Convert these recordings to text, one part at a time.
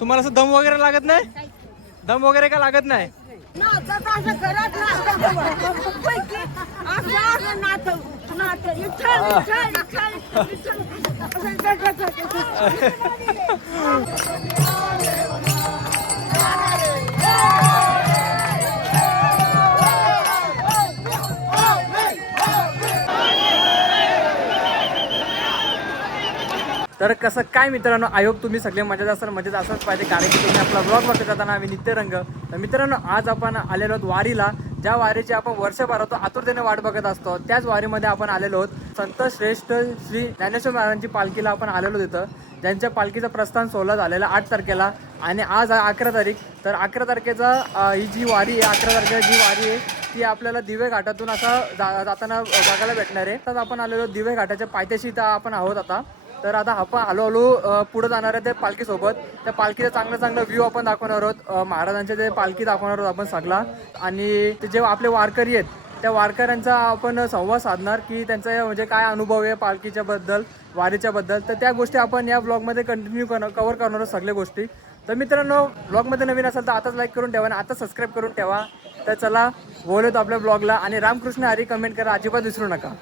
तुम्हाला असं दम वगैरे लागत नाही? दम वगैरे का लागत नाही? तर कसं काय मित्रांनो, आय होप तुम्ही सगळे मजेत असाल, मजेत असंच पाहिजे, कारण की तुम्ही आपला ब्लॉग बघत जाताना आम्ही नित्यरंग. तर मित्रांनो, आज आपण आलेलो आहोत वारीला, ज्या वारीची आपण वर्षभरात आतुरतेने वाट बघत असतो. त्याच वारीमध्ये आपण आलेलो आहोत संत श्रेष्ठ श्री ज्ञानेश्वर महाराजांची पालखीला आपण आलेलो तिथं, ज्यांच्या पालखीचं प्रस्थान 16 झालेलं 8 तारखेला आणि आज 11 तारीख. तर 11 तारखेचा ही जी वारी आहे, 11 तारखेला जी वारी आहे ती आपल्याला दिवे घाटातून असं जाताना बघायला भेटणार आहे. तर आपण आलेलो दिवे घाटाच्या पायथ्याशी इथं आपण आहोत आता. तर आता आपण हळूहळू पुढे जाणार आहे त्या पालखीसोबत. त्या पालखीचा चांगला व्ह्यू आपण दाखवणार आहोत, महाराजांच्या ते पालखी दाखवणार आहोत आपण सगळा. आणि ते जे आपले वारकरी आहेत त्या वारकऱ्यांचा आपण संवाद साधणार की त्यांचा म्हणजे काय अनुभव आहे पालखीच्या बद्दल, वारीच्या बद्दल. तर त्या गोष्टी आपण या ब्लॉगमध्ये कंटिन्यू कव्हर करणार आहोत सगळ्या गोष्टी. तर मित्रांनो, ब्लॉगमध्ये नवीन असेल तर आताच लाईक करून ठेवा आणि आता सबस्क्राईब करून ठेवा. तर चला बोलतो आपल्या ब्लॉगला. आणि रामकृष्ण हरी कमेंट करा, अजिबात विसरू नका.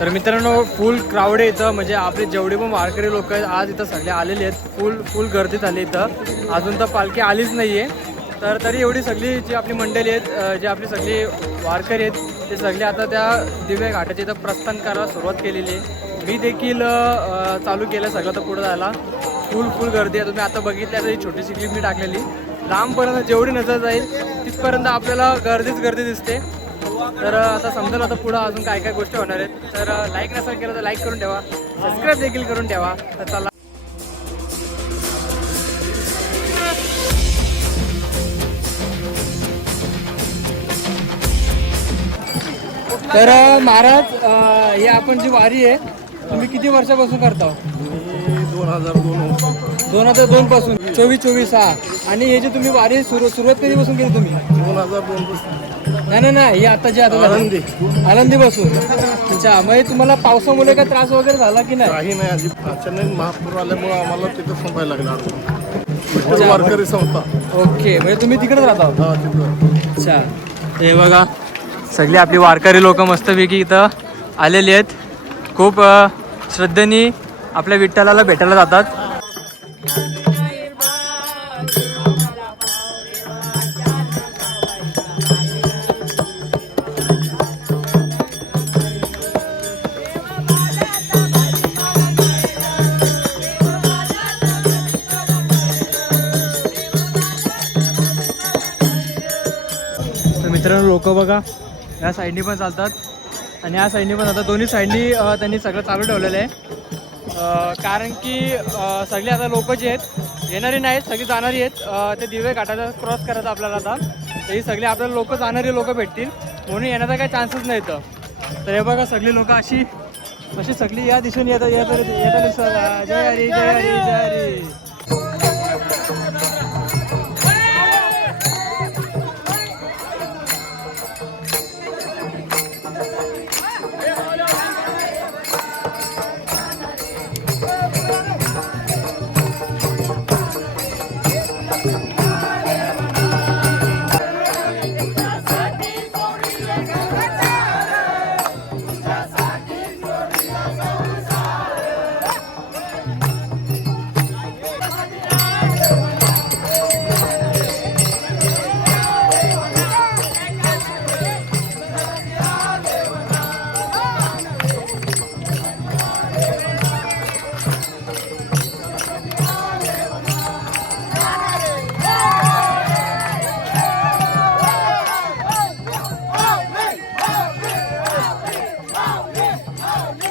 तर मित्रांनो, फुल क्राऊड आहे इथं, म्हणजे आपले जेवढे पण वारकरी लोक आहेत आज इथं सगळे आलेले आहेत. फुल गर्दी झाली इथं. अजून तर पालखी आलीच नाही आहे. तर तरी एवढी सगळी जी आपली मंडळी आहेत, जे आपली सगळी वारकरी आहेत ते सगळे आता त्या दिव्या घाटाची इथं प्रस्थान करायला सुरुवात केलेली आहे. मी देखील चालू केलं सगळं तर पुढं जायला. फुल गर्दी आहे. तुम्ही आता बघितलं ही छोटीशी क्लिप मी टाकलेली. लांबपर्यंत जेवढी नजर जाईल तिथपर्यंत आपल्याला गर्दी दिसते. तर आता समजेल आता पुढं अजून काय काय गोष्टी होणार आहेत. तर लाईक नसेल केलं तर लाईक करून ठेवा, सबस्क्राईब देखील करून ठेवा. तर चला. तर महाराज, हे आपण जी वारी आहे तुम्ही किती वर्षापासून करता? 2002 पासून. 24 हा. आणि हे जे तुम्ही वारी सुरुवात कधीपासून केली तुम्ही? 2002 पासून. नाही ही आता जी आता आळंदी पासून. अच्छा, म्हणजे तुम्हाला पावसामुळे काय त्रास वगैरे झाला की नाही? काही नाही. अचानक महापूर आल्यामुळे आम्हाला तिथं थांबायला लागलं. वारकरी संस्था. ओके, म्हणजे तुम्ही तिकडेच राहता? हा, तिथं. अच्छा, हे बघा सगळी आपली वारकरी लोक मस्तपैकी इथं आलेली आहेत. खूप श्रद्धेने आपल्या विठ्ठलाला भेटायला जातात. मित्रांनो, लोक बघा या साईडनी पण चालतात आणि या साईडनी पण आता दोन्ही साईडनी त्यांनी सगळं चालू ठेवलेलं आहे. कारण की सगळे आता लोक जे आहेत येणारी नाहीत, सगळी जाणारी आहेत. ते दिवे घाटाचा क्रॉस करायचं आपल्याला आता. तर ही सगळी आपल्याला लोक जाणारी लोक भेटतील, म्हणून येण्याचा काही चान्सच नाही इथं. तर हे बघा सगळी लोक अशी सगळी या दिशेने येतात. जय हरी जय हरी जय हरी.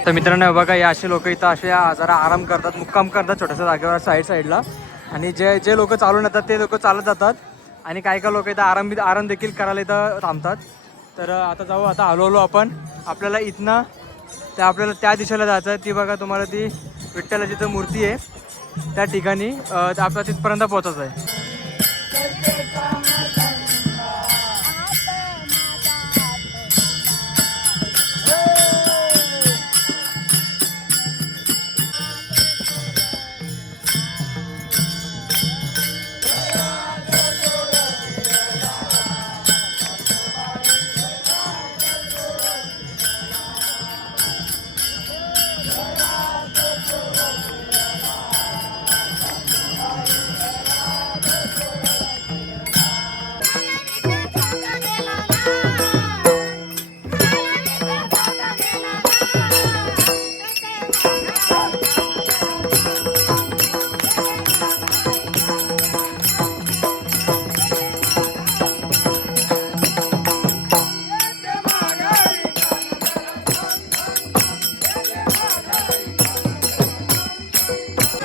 तर मित्रांनो बघा, या असे लोक इथं असे जरा आराम करतात, मुक्काम करतात छोट्याशा जागेवर साईडला. आणि जे लोक चालून येतात ते लोक चालत जातात आणि काही लोक इथं आराम देखील करायला इथं थांबतात. तर आता जाऊ, आता हळूहळू आपण आपल्याला इथनं त्या आपल्याला त्या दिशेला जायचं आहे. ती बघा तुम्हाला ती विठ्ठलाची जिथं मूर्ती आहे त्या ठिकाणी आपल्याला तिथपर्यंत पोहोचायचं आहे.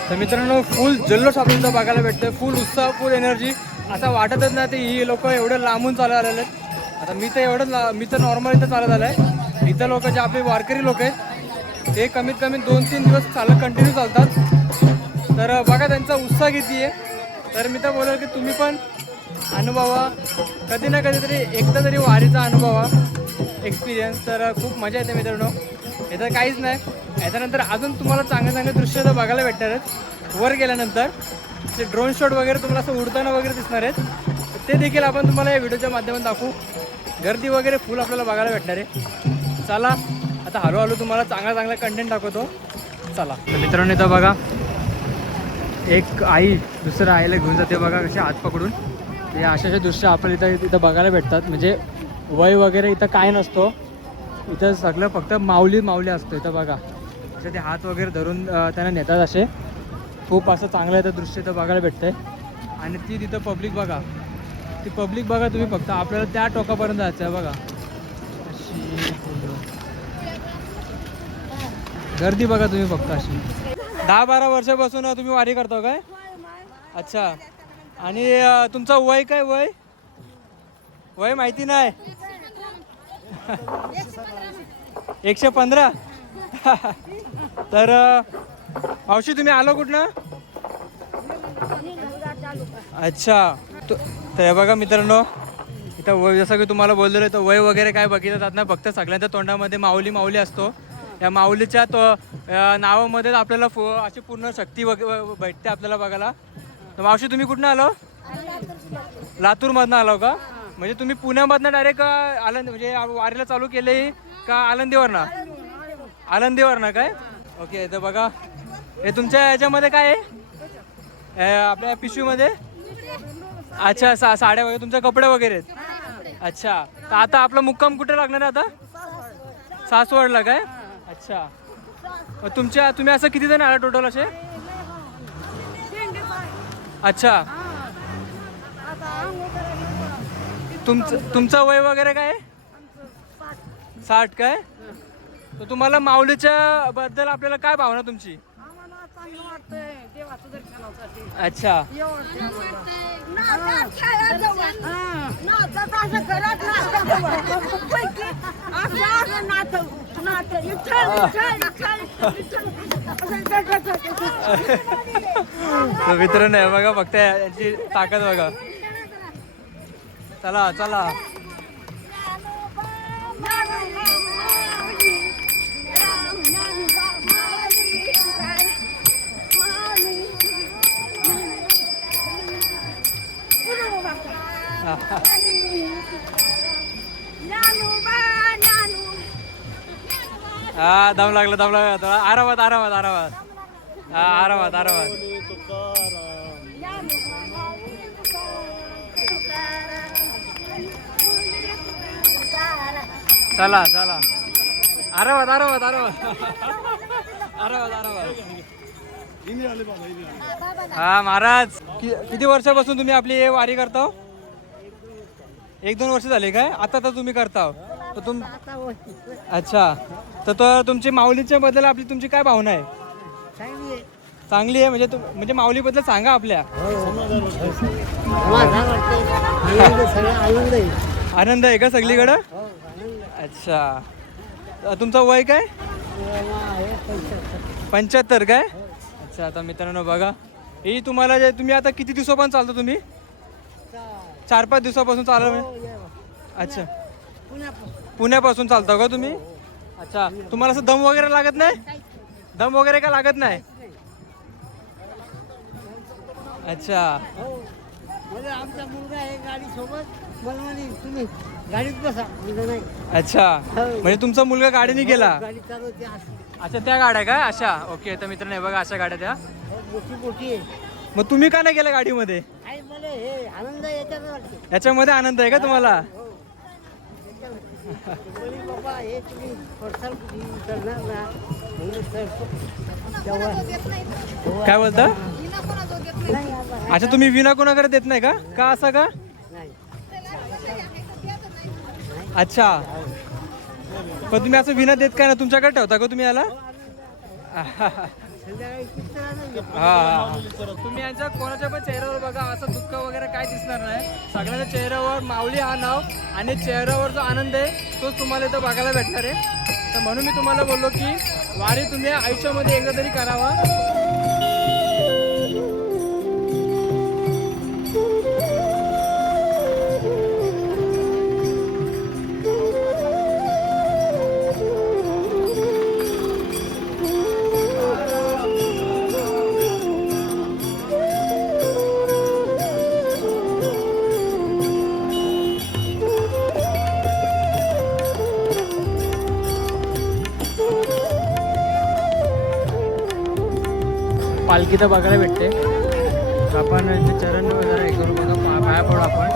तर मित्रांनो फुल जल्लोष आपल्याला बघायला भेटतोय, फुल उत्साह, फुल एनर्जी. असं वाटतच नाही ते ही लोक एवढं लांबून चालत आलेले आहेत. आता मी तर मी तर नॉर्मल इथं चालत आलो आहे. इथं लोक जे आपले वारकरी लोक आहेत ते कमीत कमी 2-3 दिवस चालत कंटिन्यू चालतात. तर बघा त्यांचा उत्साह किती आहे. तर मी तर बोलेल की तुम्ही पण अनुभवा, कधी ना कधीतरी एकदा तरी वारीचा अनुभवा, एक्सपिरियन्स. तर खूप मजा येते मित्रांनो. इथं काहीच नाही, याच्यानंतर अजून तुम्हाला चांगले चांगले दृश्य तर बघायला भेटणार आहेत. वर गेल्यानंतर ते ड्रोन शॉट वगैरे तुम्हाला असं उडताना वगैरे दिसणार आहेत. ते देखील आपण तुम्हाला या व्हिडिओच्या माध्यमातून दाखवू. गर्दी वगैरे फुल आपल्याला बघायला भेटणार आहे. चला आता हळूहळू तुम्हाला चांगला चांगला कंटेंट दाखवतो. चला. तर मित्रांनो इथं बघा एक आई दुसऱ्या आईला घेऊन जाते बघा कसे हात पकडून. हे अशा दृश्य आपल्याला इथं बघायला भेटतात. म्हणजे वय वगैरे इथं काय नसतो, इथं सगळं फक्त माऊली असतो. इथं बघा असे ते हात वगैरे धरून त्यांना नेतात. असे खूप असं चांगलं इथं दृश्य इथं बघायला भेटतंय. आणि ती तिथं पब्लिक बघा, ती पब्लिक बघा तुम्ही. फक्त आपल्याला त्या टोकापर्यंत जायचं आहे बघा. अशी गर्दी बघा तुम्ही फक्त. अशी 10-12 वर्षापासून तुम्ही वारी करता काय? अच्छा. आणि तुमचं वय काय? वय माहिती नाही? 115. तर मावशी तुम्ही आलो कुठनं? अच्छा. तर हे बघा मित्रांनो इथं वय, जसं की तुम्हाला बोललेलं तर वय वगैरे काय बघितलं जात नाही. फक्त सगळ्यांच्या तोंडामध्ये माऊली असतो. या माऊलीच्या नावामध्ये आपल्याला अशी पूर्ण शक्ती भेटते आपल्याला बघायला. तर मावशी तुम्ही कुठनं आलो? लातूरमधनं आलो का? म्हणजे तुम्ही पुण्यामधनं डायरेक्ट आनंद म्हणजे वारीला चालू केले का आनंदीवरनं काय? ओके. तर बघा हे तुमच्या याच्यामध्ये काय आहे आपल्या पिशवीमध्ये? अच्छा. साड्या वगैरे तुमचे कपडे वगैरे आहेत. अच्छा. तर आता आपला मुक्काम कुठे लागणार आहे आता? सासवडला काय? अच्छा. तुम्ही असं किती जण आला टोटल असे? अच्छा. तुमचं वय वगैरे काय? 60 काय? तर तुम्हाला माऊलीच्या बद्दल आपल्याला काय भावना तुमची? अच्छा. मित्रांनो आहे बघा फक्त यांची ताकद बघा. चला चला. हा दम लागला. आरामात. हा आरामात. चला आरामात. हा महाराज किती वर्षापासून तुम्ही आपली वारी करता? 1-2 वर्ष झाले काय? आता तर तुम्ही करता तर अच्छा. तर तुमची माऊलीच्या बद्दल आपली तुमची काय भावना आहे? चांगली आहे. म्हणजे माऊली बद्दल सांगा आपल्या. आनंद आहे का सगळीकडं? अच्छा, तुमचं वय काय? 75 काय? अच्छा, आता मित्रांनो बघा, ही तुम्हाला जे तुम्ही आता किती दिवसापासून चालता तुम्ही? 4-5 दिवसापासून चालू. अच्छा, पुण्यापासून चालता का तुम्ही? अच्छा, तुम्हाला असं दम वगैरे लागत नाही? दम वगैरे का लागत नाही? अच्छा, आमचा मुलगा आहे गाडी सोबत, मला म्हणे तुम्ही गाडीत बसा, म्हणजे नाही अच्छा, म्हणजे तुमचा मुलगा गाडीने गेला? गाडी चालवते अशी. अच्छा, त्या गाड्या काय अशा? ओके, तर मित्रांनो हे बघा अशा गाड्या त्या. मोठी मोठी आहे. मग तुम्ही का नाही गेला गाडीमध्ये? आई मला हे आनंद याच्यात वाटते. याच्यामध्ये आनंद आहे का तुम्हाला? म्हणे बाबा हे तुम्ही पडसाल कुठे करणार ना, म्हणून सर तेव्हा काय बोलता? नाही आबा, अच्छा, तुम्ही विना कोणाकडे देत नाही का? का असं का? नाही अच्छा, पण तुम्ही असं विना देत काय ना, तुमच्याकडे ठेवता का तुम्ही याला? संध्याकाळी किती नाही हा, तुम्ही यांच्या कोणाच्या पण चेहऱ्यावर बघा असं दुःख वगैरे काय दिसणार नाही. सगळ्यांच्या चेहऱ्यावर माऊली हा नाव आणि चेहऱ्यावर जो आनंद आहे तोच तुम्हाला इथं बघायला भेटणार आहे. तर म्हणून मी तुम्हाला बोललो की वारी तुम्ही आयुष्यामध्ये एकदा तरी करावा. पालखी तर बघायला भेटते. आपण इथे चरण वगैरे हे करू बघा, पाया पडू आपण.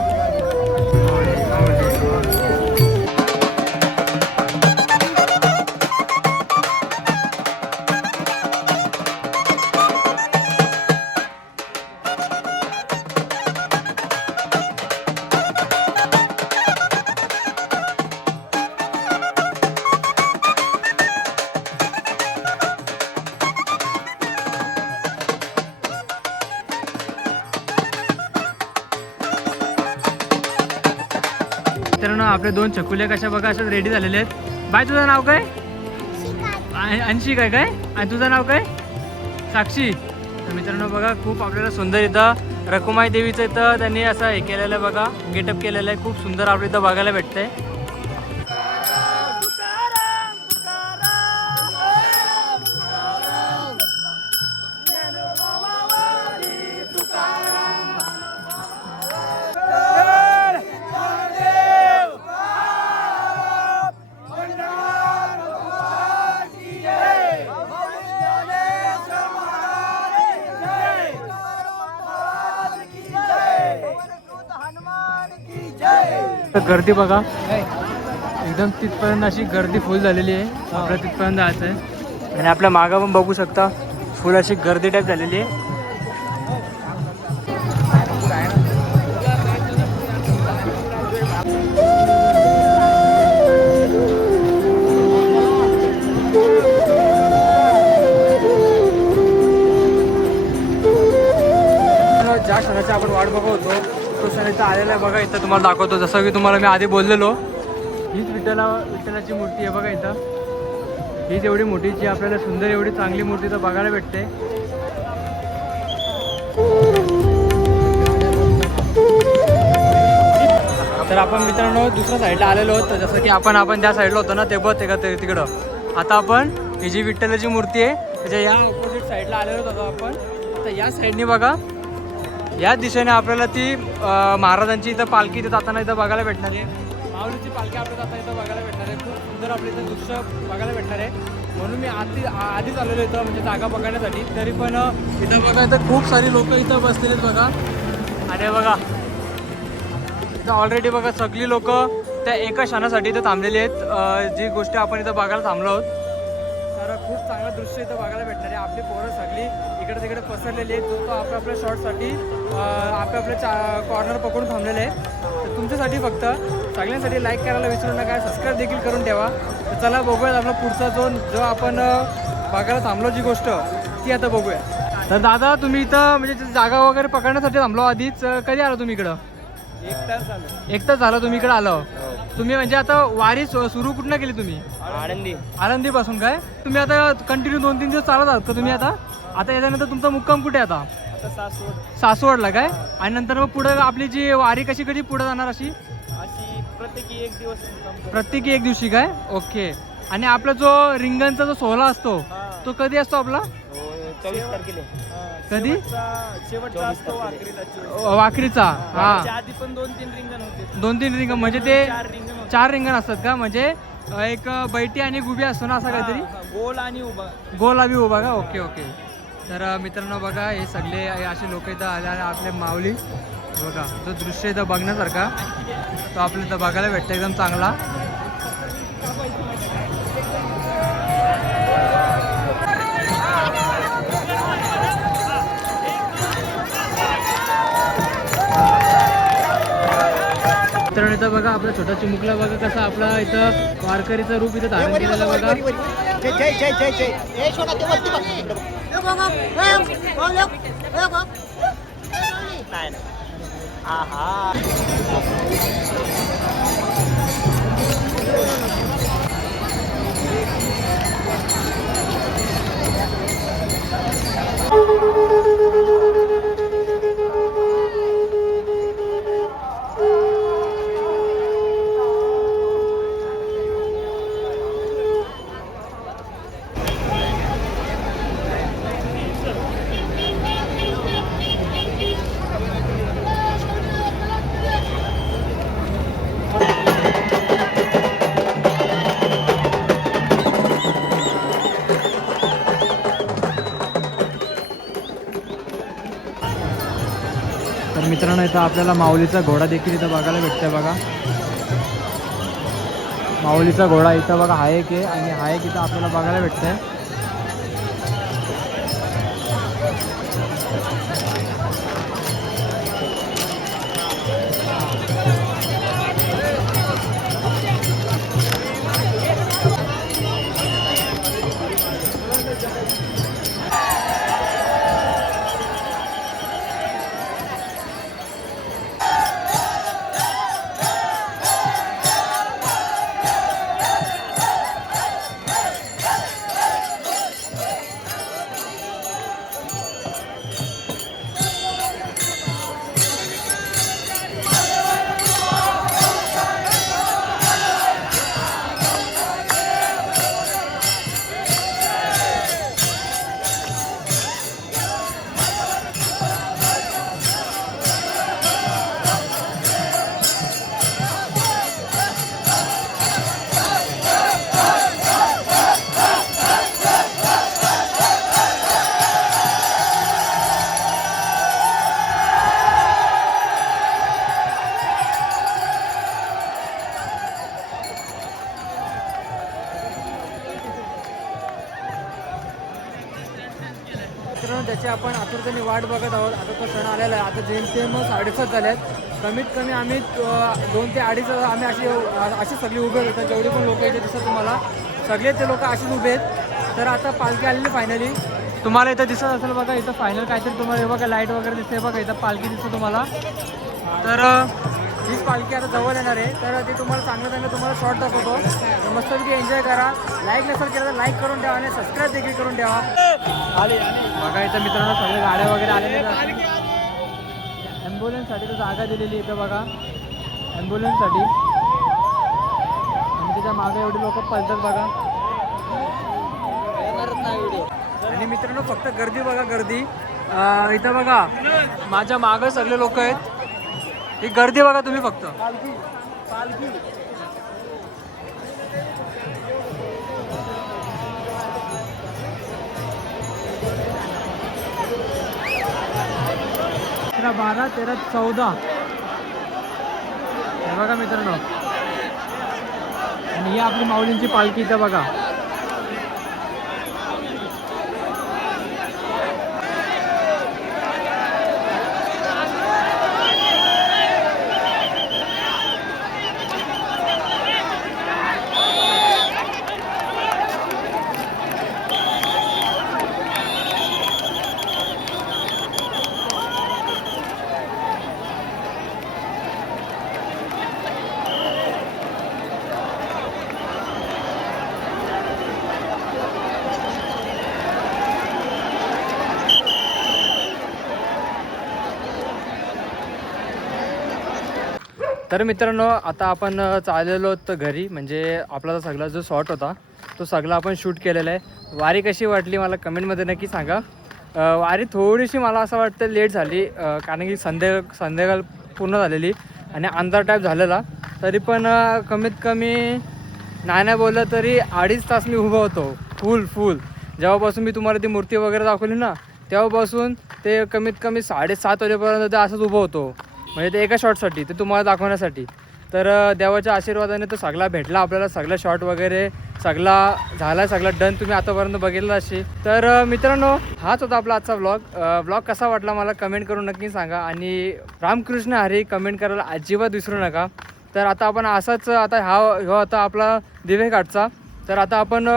मित्रांनो आपले 2 चकुल्या कशा बघा अशाच रेडी झालेले आहेत. बाय, तुझं नाव काय? अंशी काय काय? आणि तुझं नाव काय? साक्षी. तर मित्रांनो बघा खूप आपल्याला सुंदर इथं रखुमाई देवीचं इथं त्यांनी असं हे केलेलं आहे बघा, गेटअप केलेलं आहे. खूप सुंदर आपल्या इथं बघायला भेटतंय. तर गर्दी बघा एकदम तिथपर्यंत अशी गर्दी फुल झालेली आहे. आपल्याला तिथपर्यंत जायचं आहे आणि आपल्या मागं पण बघू शकता फुल अशी गर्दी टाईप झालेली आहे. ज्या क्षणाची आपण वाट बघत होतो तो क्षण इथं आलेला आहे बघा. इथं तुम्हाला दाखवतो, जसं की तुम्हाला मी आधी बोललेलो, हीच विठ्ठलाची मूर्ती आहे बघा. इथं हीच एवढी मोठीची आपल्याला सुंदर एवढी चांगली मूर्ती इथं बघायला भेटते. तर आपण मित्रांनो दुसऱ्या साईडला आलेलो होतो, जसं की आपण ज्या साईडला होतो ना ते बघ ते तिकडं. आता आपण ही जी विठ्ठलाची मूर्ती आहे त्याच्या या ऑपोजिट साईडला आलेलो होतो आपण. आता या साईडने बघा, या दिशेने आपल्याला ती महाराजांची इथं पालखी इथं जाताना इथं बघायला भेटणार आहे. माऊलीची पालखी आपल्याला जाताना इथं बघायला भेटणार आहे. खूप सुंदर आपल्या इथं दृश्य बघायला भेटणार आहे. म्हणून मी आधीच आलेलो इथं म्हणजे जागा बघण्यासाठी. तरी पण इथं बघा इथं खूप सारी लोक इथं बसलेले आहेत बघा. आणि बघा इथं ऑलरेडी बघा सगळी लोक त्या एका क्षणासाठी इथं थांबलेली आहेत. जी गोष्ट आपण इथं बघायला थांबलो आहोत. तर खूप चांगलं दृश्य इथं बघायला भेटणार आहे. आपली पोरं सगळी इकडे तिकडे पसरलेली आहेत. जो आपल्या शॉर्टसाठी आपल्या कॉर्नर पकडून थांबलेले आहे. तर तुमच्यासाठी फक्त सगळ्यांसाठी लाईक करायला विसरू नका, सबस्क्राईब देखील करून ठेवा. तर चला बघूयात आपला पुढचा जो आपण बघायला थांबलो जी गोष्ट ती आता बघूया. तर दादा तुम्ही इथं म्हणजे जागा वगैरे पकडण्यासाठी थांबलो आधीच. कधी आलो तुम्ही इकडं? 1 तास झालं. 1 तास झालं तुम्ही इकडे आलो. तुम्ही म्हणजे आता वारी सुरू कुठनं केली तुम्ही? आनंदी. आनंदी पासून काय? तुम्ही आता कंटिन्यू 2-3 दिवस चालत आहात का तुम्ही आता? आता याच्यानंतर तुमचा मुक्काम कुठे आहे आता? आता सासवड. सासवडला काय? आणि नंतर मग पुढे आपली जी वारी कशी कधी पुढे जाणार अशी? अशी प्रत्येकी एक दिवस प्रत्येकी एक दिवशी काय? ओके. आणि आपला जो रिंगणचा जो सोहळा असतो तो कधी असतो आपला? 24 तारखेला. कधी? शेवटचा असतो वाकरीला. वाखरीचा. हा, आधी पण 2-3 रिंगण होते. 2-3 रिंगण म्हणजे ते 4 रिंगण होते. 4 रिंगण असतात का? म्हणजे एक बैठी आणि गुबी असतो ना असं काहीतरी? गोल आणि उभा. गोल आबी उभा का? Okay okay. तर मित्रांनो बघा हे सगळे असे लोक इथं आले आणि आपले माऊली बघा तो दृश्य इथं बघण्यासारखा तो आपल्या इथं बघायला भेटतं एकदम चांगला. मित्रांनो इथं बघा आपला छोटा चिमुकला बघा कसा आपला इथं वारकरीचं रूप इथं धारण केलेलं बघा. तर मित्रांनो इथं आपल्याला माऊलीचा घोडा देखील इथं बघायला भेटतोय बघा. माऊलीचा घोडा इथं बघा हा एक आहे आणि हा एक इथं आपल्याला बघायला भेटतंय. मित्रांनो त्याची आपण आतुरतेने वाट बघत आहोत. आता तो सण आलेला आहे. आता जेमतेम 7:30 झाले आहेत. कमीत कमी आम्ही 2 ते 2:30 आम्ही अशी सगळी उभे होतो. जेवढे पण लोक इथे दिसतात तुम्हाला सगळे ते लोक अशीच उभे आहेत. तर आता पालखी आलेली फायनली तुम्हाला इथं दिसत असेल बघा. इथं फायनल काहीतरी तुम्हाला हे बघा लाईट वगैरे दिसते बघा. इथं पालखी दिसते तुम्हाला. तर हीच पालखी आता जवळ येणार आहे. तर ते तुम्हाला चांगलं तुम्हाला शॉर्ट दाखवतो. तर मस्तपैकी एन्जॉय करा. लाईक नसेल केलं तर लाईक करून ठेवा आणि सबस्क्राईब देखील करून ठेवा. बघा इथं मित्रांनो सगळे गाड्या वगैरे आलेले आहेत. ॲम्ब्युलन्ससाठी तर जागा दिलेली इथं बघा. ॲम्ब्युलन्ससाठी आणि त्याच्या मागे एवढी लोक पळतात बघा. आणि मित्रांनो फक्त गर्दी बघा गर्दी. इथं बघा माझ्या मागं सगळे लोक आहेत. ही गर्दी बघा तुम्ही फक्त. तेरा 12 13 14 हे बघा मित्रांनो. आणि ही आपली माऊलींची पालखी इथं बघा. तर मित्रांनो आता आपण चाललेलो होतो घरी, म्हणजे आपला सगळा जो शॉट होता तो सगळा आपण शूट केलेला आहे. वारी कशी वाटली मला कमेंटमध्ये नक्की सांगा. वारी थोडीशी मला असं वाटतं लेट झाली, कारण की संध्याकाळ पूर्ण झालेली आणि अंधार टाईप झालेला. तरी पण कमीत कमी नाही बोललं तरी 2.5 तास मी उभा होतो फुल. जेव्हापासून मी तुम्हाला ती मूर्ती वगैरे दाखवली ना तेव्हापासून ते कमीत कमी 7:30 वाजेपर्यंत ते असंच उभं होतो, म्हणजे ते एका शॉटसाठी, ते तुम्हाला दाखवण्यासाठी. तर देवाच्या आशीर्वादाने तो सगळा भेटला आपल्याला, सगळा शॉट वगैरे सगळा झाला, सगळा डन. तुम्ही आतापर्यंत बघितलं असेल. तर मित्रांनो हाच होता आपला आजचा ब्लॉग कसा वाटला मला कमेंट करून नक्की सांगा. आणि रामकृष्ण हरी कमेंट करायला अजिबात विसरू नका. तर आता आपण असाच, आता हा होता आपला दिवेघाटचा. तर आता आपण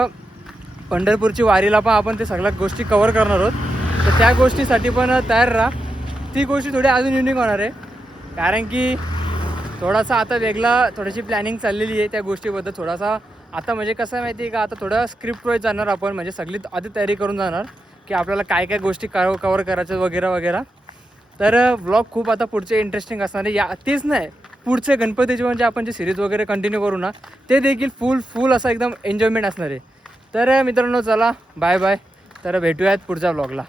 पंढरपूरची वारीला पण आपण ते सगळ्या गोष्टी कवर करणार आहोत. तर त्या गोष्टीसाठी पण तयार राहा. ती गोष्टी थोडी अजून युनिक होणार आहे, कारण की थोडासा आता थोडीशी प्लॅनिंग चाललेली आहे त्या गोष्टीबद्दल. थोडासा आता म्हणजे कसं आहे माहिती आहे का, आता थोडं स्क्रिप्ट वाईज जाणार आपण, म्हणजे सगळी आधी तयारी करून जाणार की आपल्याला काय काय गोष्टी कवर करायच्या वगैरे. तर ब्लॉग खूप आता पुढचे इंटरेस्टिंग असणार आहे. तेच नाही, पुढचे गणपतीचे म्हणजे आपण जे सिरीज वगैरे कंटिन्यू करू ना ते देखील फुल असा एकदम एन्जॉयमेंट असणार आहे. तर मित्रांनो चला बाय. तर भेटूयात पुढच्या ब्लॉगला.